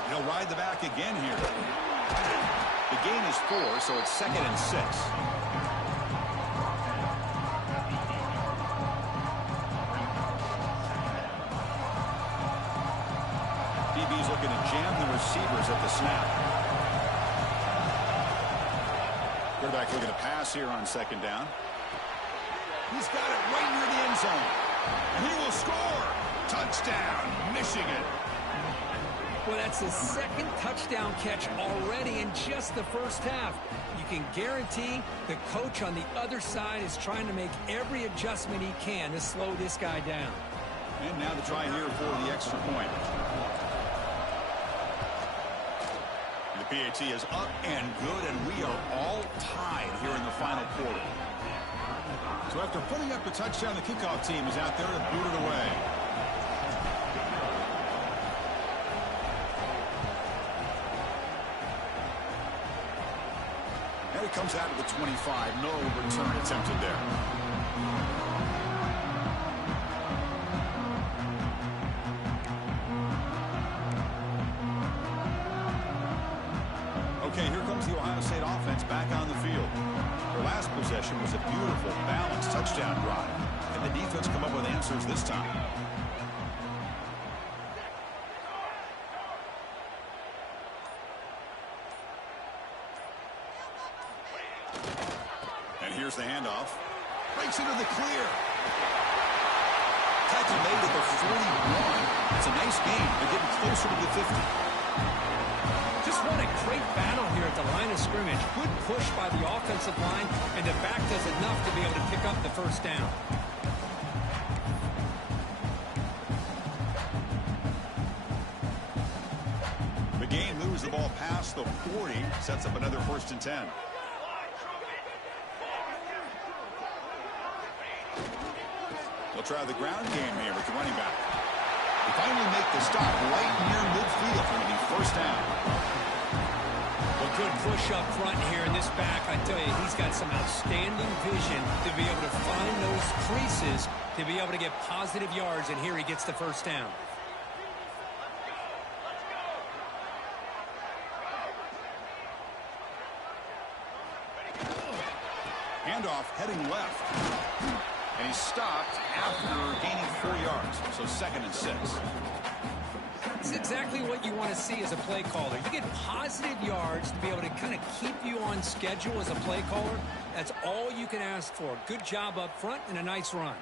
He'll ride the back again here. The gain is 4, so it's 2nd and 6. DB's looking to jam the receivers at the snap. Quarterback looking to pass here on 2nd down. He's got it right near the end zone. And he will score. Touchdown, Michigan. Well, that's the second touchdown catch already in just the first half. You can guarantee the coach on the other side is trying to make every adjustment he can to slow this guy down. And now the try here for the extra point. The PAT is up and good, and we are all tied here in the final quarter. So after putting up a touchdown, the kickoff team is out there to boot it away. And it comes out of the 25. No return attempted there. Okay, here comes the Ohio State offense back on the field. Their last possession was a beautiful, balanced touchdown drive. And the defense come up with answers this time. And here's the handoff. Breaks into the clear. Tackle made at the 41. It's a nice gain. They're getting closer to the 50. Just what a great battle here at the line of scrimmage. Good push by the offensive line, and the back does enough to be able to pick up the first down. The game moves the ball past the 40, sets up another 1st and 10. They'll try the ground game here with the running back. They finally make the stop right near midfield for the 1st down. Well, good push up front here in this back. I tell you, he's got some outstanding vision to be able to find those creases, to be able to get positive yards, and here he gets the 1st down. Handoff heading left. And he stopped after gaining 4 yards. So 2nd and 6. It's exactly what you want to see as a play caller. You get positive yards to be able to kind of keep you on schedule as a play caller. That's all you can ask for. Good job up front and a nice run.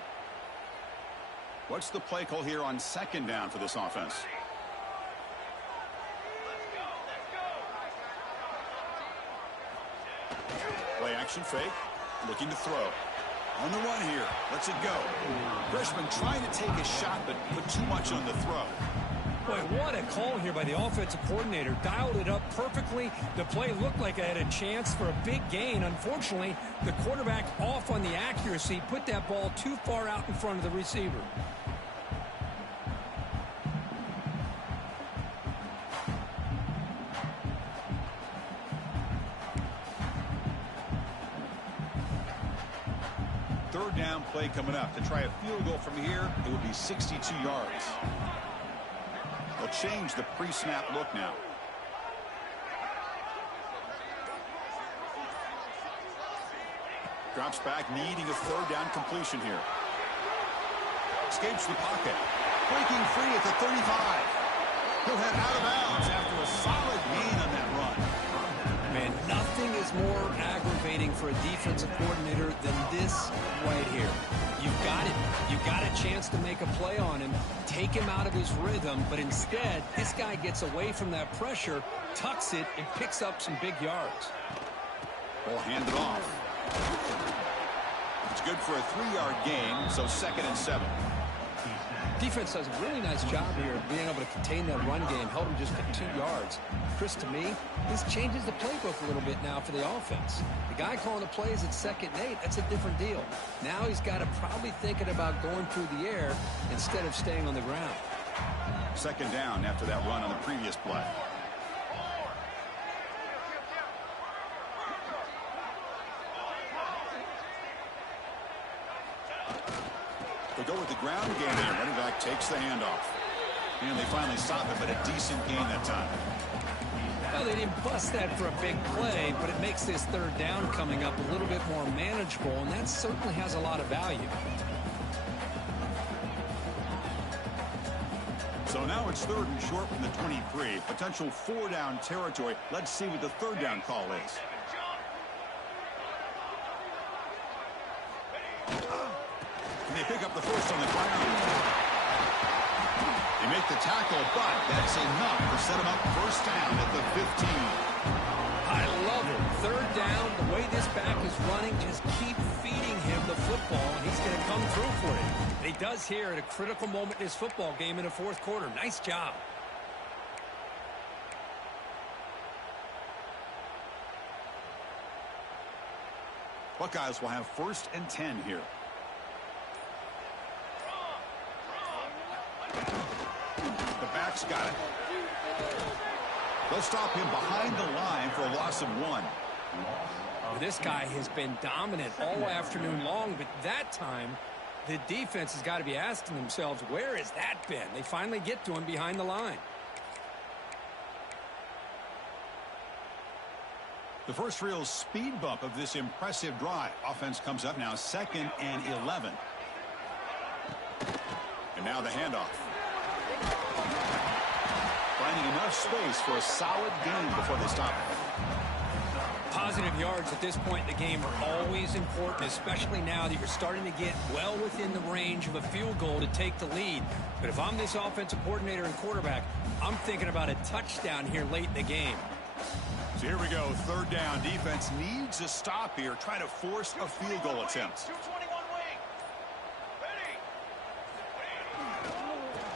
What's the play call here on 2nd down for this offense? Play action fake. Looking to throw. On the run here. Lets it go. Freshman trying to take a shot, but put too much on the throw. Boy, what a call here by the offensive coordinator. Dialed it up perfectly. The play looked like it had a chance for a big gain. Unfortunately, the quarterback off on the accuracy, put that ball too far out in front of the receiver. Third down play coming up. To try a field goal from here, it would be 62 yards. They'll change the pre-snap look now. Drops back, needing a 3rd down completion here. Escapes the pocket. Breaking free at the 35. He'll head out of bounds after a solid gain on that run. Man, nothing is more aggravating for a defensive coordinator than this right here. You've got it. You've got a chance to make a play on him, take him out of his rhythm, but instead, this guy gets away from that pressure, tucks it, and picks up some big yards. Ball handed off. It's good for a 3-yard gain, so 2nd and 7. Defense does a really nice job here of being able to contain that run game, held him just to 2 yards. Chris, to me, this changes the playbook a little bit now for the offense. The guy calling the plays at 2nd and 8, that's a different deal. Now he's got to probably thinking about going through the air instead of staying on the ground. 2nd down after that run on the previous play. They go with the ground game here. Running back takes the handoff. And they finally stop it, but a decent gain that time. Well, they didn't bust that for a big play, but it makes this 3rd down coming up a little bit more manageable, and that certainly has a lot of value. So now it's 3rd and short from the 23. Potential 4-down territory. Let's see what the 3rd down call is. And they pick up the 1st on the ground. They make make the tackle, but that's enough to set him up first down at the 15. I love it. Third down, the way this back is running, just keep feeding him the football, and he's going to come through for it. And he does here at a critical moment in his football game in the fourth quarter. Nice job. Buckeyes will have 1st and 10 here. The back's got it. They'll stop him behind the line for a loss of 1. This guy has been dominant all afternoon long, but that time the defense has got to be asking themselves, where has that been? They finally get to him behind the line. The first real speed bump of this impressive drive. Offense comes up now 2nd and 11. And now the handoff. Finding enough space for a solid gain before they stop it. Positive yards at this point in the game are always important, especially now that you're starting to get well within the range of a field goal to take the lead. But if I'm this offensive coordinator and quarterback, I'm thinking about a touchdown here late in the game. So here we go, 3rd down. Defense needs a stop here, trying to force a field goal attempt.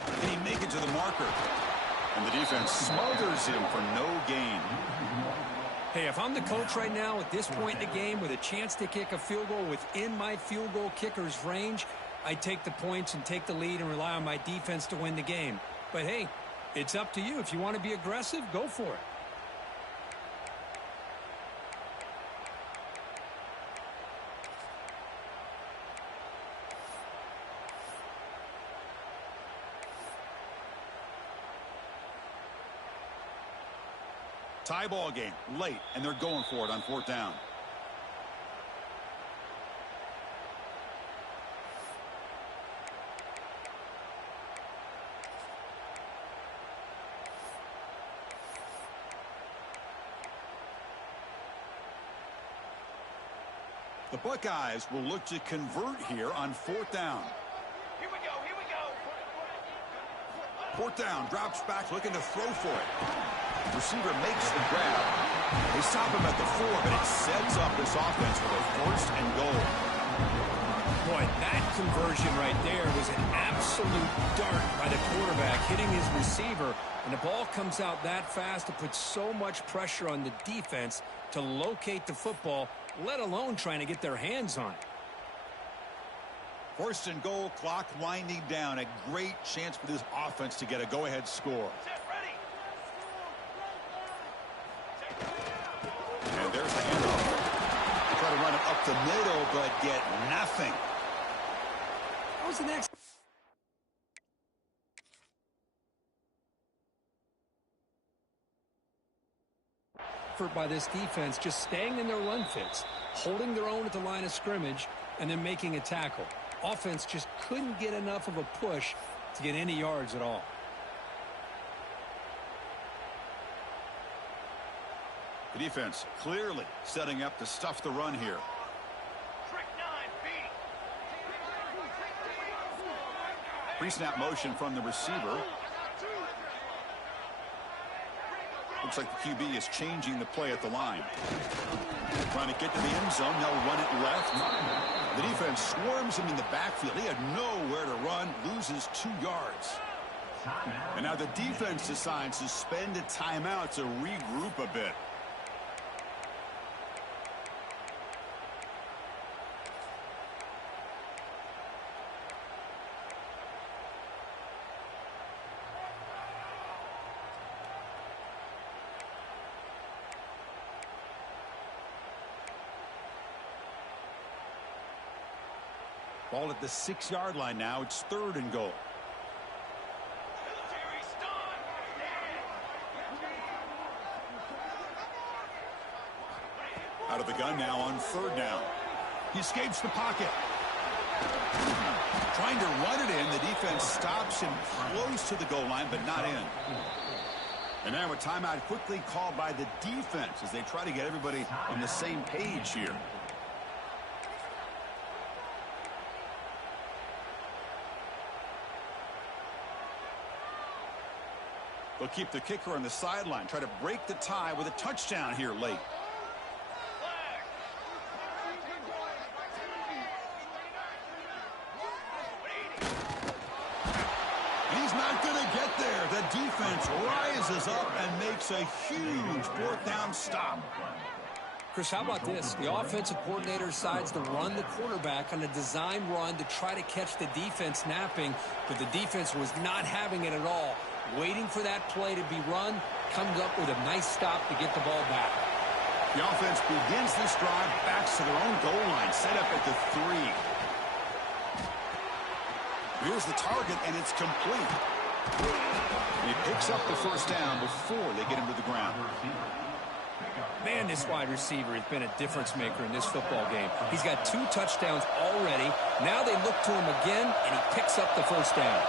Can he make it to the marker? And the defense smothers him for no gain. Hey, if I'm the coach right now at this point in the game with a chance to kick a field goal within my field goal kicker's range, I take the points and take the lead and rely on my defense to win the game. But hey, it's up to you. If you want to be aggressive, go for it. Tie ball game, late, and they're going for it on 4th down. The Buckeyes will look to convert here on 4th down. Here we go. 4th down, drops back, looking to throw for it. Receiver makes the grab. They stop him at the 4, but it sets up this offense for a 1st and goal. Boy, that conversion right there was an absolute dart by the quarterback, hitting his receiver, and the ball comes out that fast to put so much pressure on the defense to locate the football, let alone trying to get their hands on it. 1st and goal, clock winding down. A great chance for this offense to get a go-ahead score. And there's the handoff. Try to run it up the middle, but get nothing. What was the next? Effort by this defense, just staying in their run fits, holding their own at the line of scrimmage, and then making a tackle. Offense just couldn't get enough of a push to get any yards at all. The defense clearly setting up to stuff the run here. Pre-snap motion from the receiver. Looks like the QB is changing the play at the line. Trying to get to the end zone. They'll run it left. The defense swarms him in the backfield. He had nowhere to run. Loses 2 yards. And now the defense decides to spend a timeout to regroup a bit. Ball at the 6-yard line now. It's 3rd and goal. Out of the gun now on 3rd down. He escapes the pocket. Trying to run it in. The defense stops him close to the goal line, but not in. And now a timeout quickly called by the defense as they try to get everybody on the same page here. They'll keep the kicker on the sideline, try to break the tie with a touchdown here late. He's not going to get there. The defense rises up and makes a huge 4th down stop. Chris, how about this? The offensive coordinator decides to run the quarterback on a design run to try to catch the defense napping, but the defense was not having it at all. Waiting for that play to be run, comes up with a nice stop to get the ball back. The offense begins this drive, backs to their own goal line, set up at the 3. Here's the target, and it's complete. He picks up the 1st down before they get him to the ground. Man, this wide receiver has been a difference maker in this football game. He's got 2 touchdowns already. Now they look to him again, and he picks up the 1st down.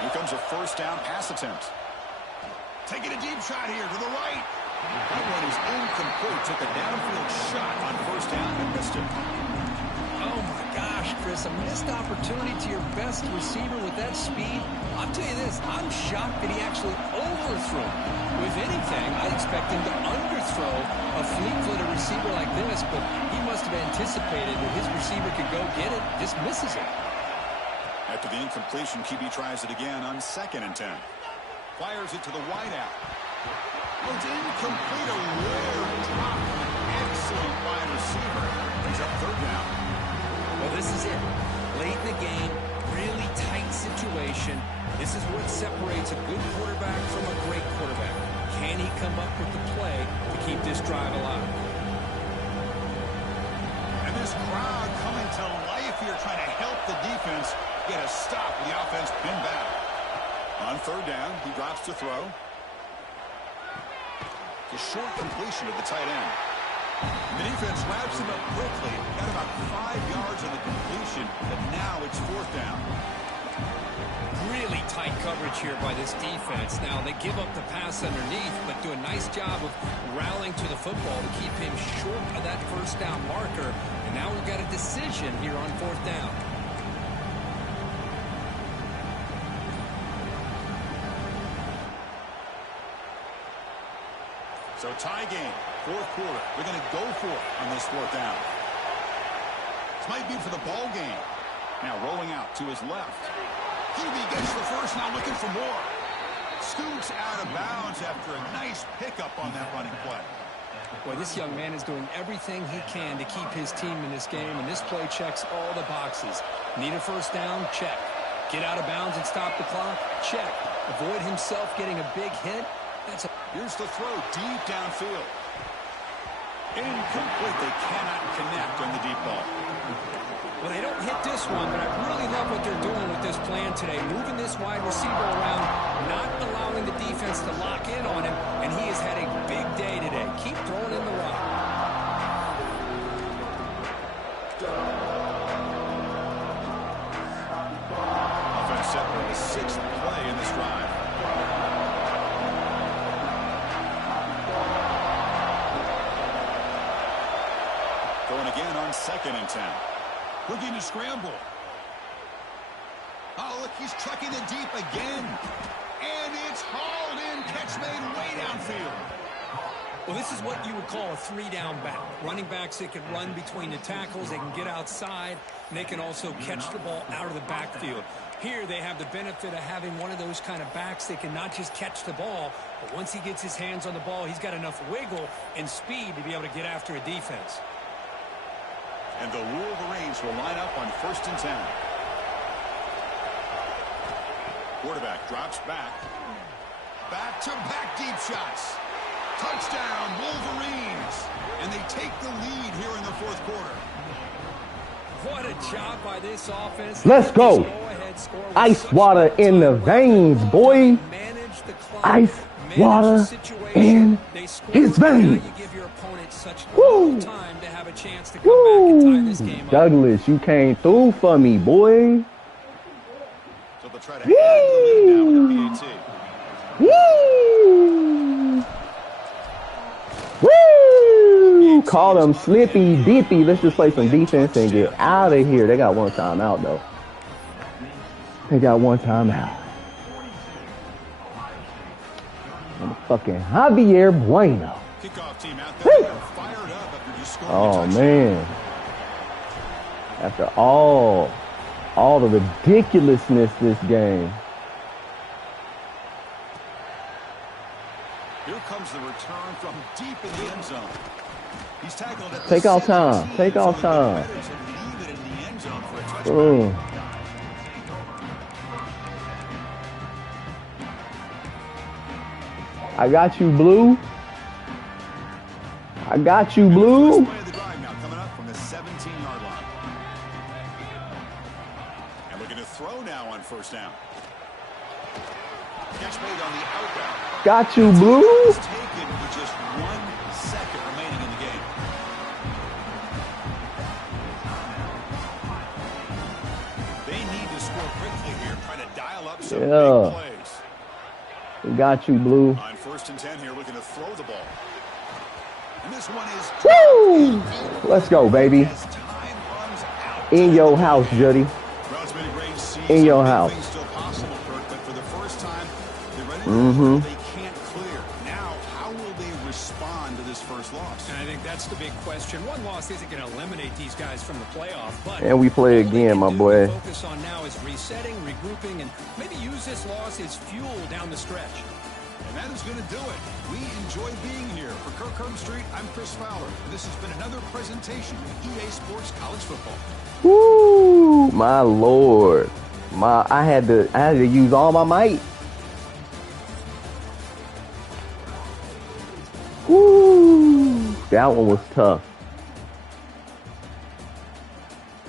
Here comes a 1st down pass attempt. Taking a deep shot here to the right. That one is incomplete. Took a downfield shot on 1st down and missed it. Oh, my gosh, Chris, a missed opportunity to your best receiver with that speed. I'll tell you this, I'm shocked that he actually overthrew him. If anything, I expect him to underthrow a fleet-footed receiver like this, but he must have anticipated that his receiver could go get it, just misses it. After the incompletion, QB tries it again on 2nd and 10. Fires it to the wideout. Oh, it's incomplete, a rare drop. Excellent wide receiver. Brings up 3rd down. Well, this is it. Late in the game, really tight situation. This is what separates a good quarterback from a great quarterback. Can he come up with the play to keep this drive alive? And this crowd coming to life here, trying to help the defense get a stop with the offense pinned back. On 3rd down, he drops to throw. It's a short completion to the tight end. The defense wraps him up quickly. Got about 5 yards on the completion, but now it's 4th down. Really tight coverage here by this defense. Now, they give up the pass underneath, but do a nice job of rallying to the football to keep him short of that 1st down marker. And now we've got a decision here on 4th down. So tie game, 4th quarter. They're going to go for it on this 4th down. This might be for the ball game. Now rolling out to his left. QB gets the 1st, now looking for more. Scoots out of bounds after a nice pickup on that running play. Boy, this young man is doing everything he can to keep his team in this game, and this play checks all the boxes. Need a 1st down? Check. Get out of bounds and stop the clock? Check. Avoid himself getting a big hit? That's a... Here's the throw deep downfield. Incomplete. They cannot connect on the deep ball. Well, they don't hit this one, but I really love what they're doing with this plan today. Moving this wide receiver around, not allowing the defense to lock in on him, and he has had a big day today. Keep throwing in the rock. Offense set for the 6th play in this drive. Going again on 2nd and 10. Looking to scramble. Oh, look, he's trucking it deep again. And it's hauled in. Catch made way downfield. Well, this is what you would call a 3-down back. Running backs that can run between the tackles. They can get outside. And they can also catch the ball out of the backfield. Here they have the benefit of having one of those kind of backs that can not just catch the ball, but once he gets his hands on the ball, he's got enough wiggle and speed to be able to get after a defense. And the Wolverines will line up on 1st and 10. Quarterback drops back. Back-to-back deep shots. Touchdown, Wolverines. And they take the lead here in the 4th quarter. What a job by this offense. Let's go. Ice water in the veins, boy. Ice water in his veins. Woo! Douglas, you came through for me, boy. So they'll try to add the lead now with the PAT. Woo! Woo! Call them Slippy Dippy. Let's just play some defense and get out of here. They got one timeout, though. They got one timeout. Fucking Javier Bueno. Kickoff team out there fired up after just scoring a touchdown. Man. After all the ridiculousness this game. Here comes the return from deep in the end zone. He's tackled at the Take our time. Take our time. I got you, Blue. I got you, Blue. Play of the drive now coming up from the 17-yard line. And looking to throw now on first down. Catch made on the outbound. Got you, Blue. It's taken with just 1 second remaining in the game. They need to score quickly here, trying to dial up some big plays. We got you, Blue. On first and 10 here, looking to throw the ball. And this one is... Woo! Let's go, baby. As time runs out. In your house, Juddy. Well, it's been a great season. In your house. Everything's still possible, Kirk, but for the first time, they're running the they can't clear. Now, how will they respond to this first loss? And I think that's the big question. One loss isn't going to eliminate these guys from the playoff, but And we play again, my boy. Focus on now is resetting, regrouping, and maybe use this loss as fuel down the stretch. And that is going to do it. We enjoy being here. For Kirk Herbstreit, I'm Chris Fowler. And this has been another presentation of EA Sports College Football. Woo! My Lord. I had to use all my might. Woo! That one was tough.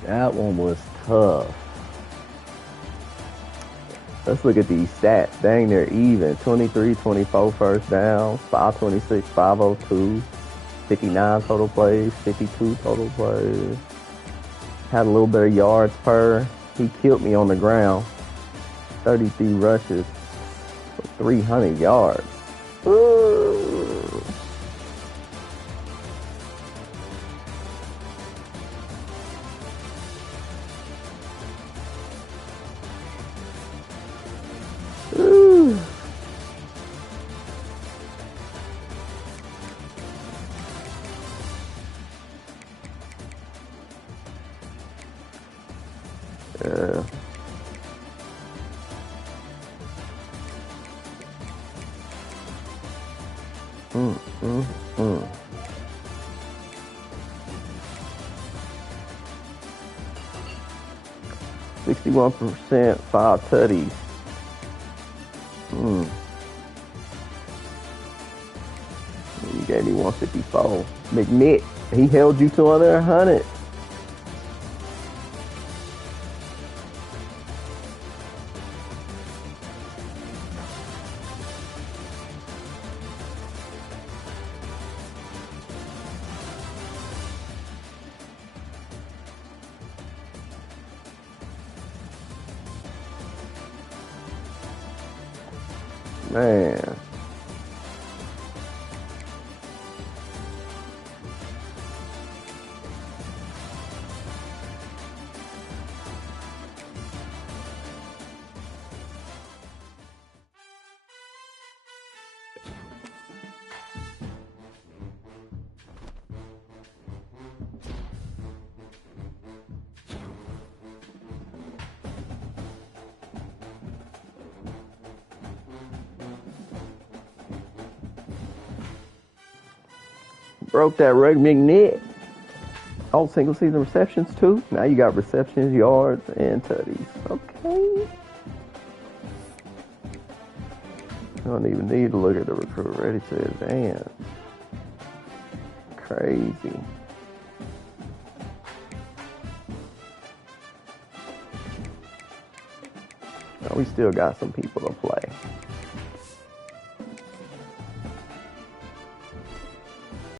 That one was tough. Let's look at these stats. Dang, they're even. 23, 24 first downs, 526, 502, 59 total plays, 52 total plays. Had a little bit of yards per. He killed me on the ground. 33 rushes for 300 yards. Ooh. Yeah. Mm, mm, mm. 61%, 5 tutties. You gave me 154. McNick, he held you to under 100. Man. Broke that reg McNick. Oh, single season receptions too. Now you got receptions, yards, and tutties. Okay. I don't even need to look at the recruit. Ready to advance. Crazy. Oh, we still got some people to play.